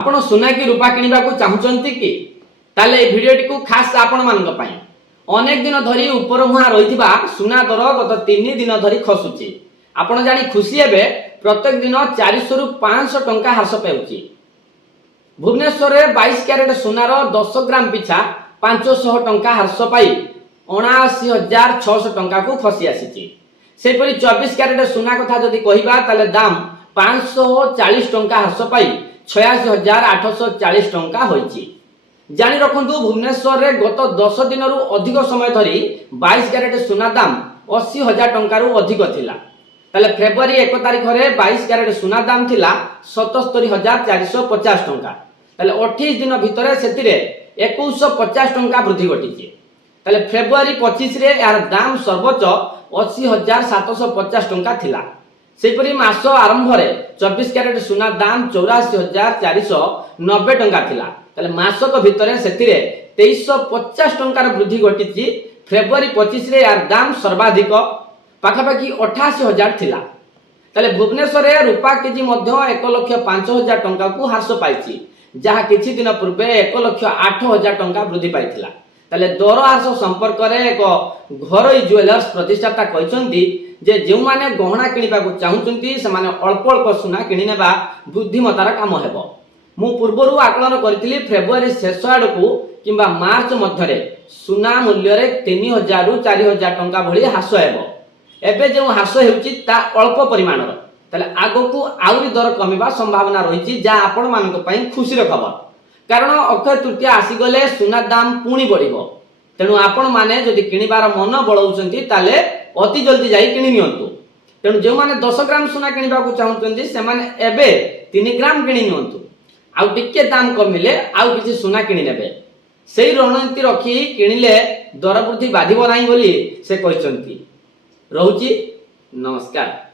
आपण सुना की रूपा किनिबा को चाहुचंती कि ताले ए भिडियोटी को खास आपण मानक पई अनेक दिन धरी ऊपर मुहा रहिथिबा सुना दर गत 3 दिन धरी खसुची। आपण जानी खुशी हेबे प्रत्येक दिन 400 रु 500 टंका ह्रास पाउची। भुवनेश्वर रे 22 कैरेट सुनार 10 ग्राम पिछा 500 टंका ह्रास पाई 79600 टंका को खसी आसीची। सेपरि 24 कैरेट सुना कथा जदि कहिबा ताले दाम 540 टंका ह्रास पाई 86840 टंका होईची। जानि रखंतु भुवनेश्वर रे गत 10 दिन रु अधिक समय धरी 22 कैरेट सुना दाम 80000 टंका रु अधिक थिला। ताले फेब्रुआरी 1 तारिख रे 22 कैरेट सुना दाम थिला 77450 टंका। ताले 28 दिन भितरे सेतिरे 2150 टंका वृद्धि घटिची। ताले फेब्रुआरी 25 रे यार दाम सर्वोच्च 80750 टंका थिला। सेपरि मास आरंभ रे 24 कैरेट सुना दाम 84490 टंका थिला। ताले मासक भितरे सेतिरे 2350 टंकार वृद्धि घटिची। फेब्रुआरी 25 रे यार दाम सर्वाधिक पाखापाखि 88000 थिला। ताले भुवनेश्वर रे रूपा केजी मध्य 1,05,000 टंका को ह्रास पाइची, जहा किछि दिन पूर्वे 1,08,000 टंका वृद्धि पाइथिला। ताले दर ह्रास संपर्क रे एक घरोई ज्वेलर्स प्रतिष्ठाता कहिसंती जे जेउ माने गहना किनिबा को चाहुचंती से माने अल्प अल्प सुना किनि नेबा बुद्धिमतार काम हेबो। मु पूर्वरु आकलन करथिली फेब्रुआरी शेष आडकू किंबा मार्च मध्यरे सुना मूल्य रे 3000 रु 4000 टंका भली ह्रास हेबो। एबे जे ह्रास हेउची ता अल्प परिमाणर, ताले आगो को आउरी दर कमिबा संभावना रहिची, जा आपण मानक पई खुशीर खबर। कारण अक्षय तृतीया आसी गले सुना दाम पुणी बढ़िबो। तेणु आपण माने जदि किनिबार मन बळौचंती ताले अति जल्दी जाई किनि नियंतु। तेणु जे माने 10 ग्राम सुना किनिबा को चाहुचंती से माने एबे 3 ग्राम किनि नियंतु। आउ टिके दाम कमिले आउ किछि सुना किनि नेबे। सेही रणनीति रखी किनिले दर वृद्धि बाधिबो नाही बोली से कहिसंती। रहुची नमस्कार।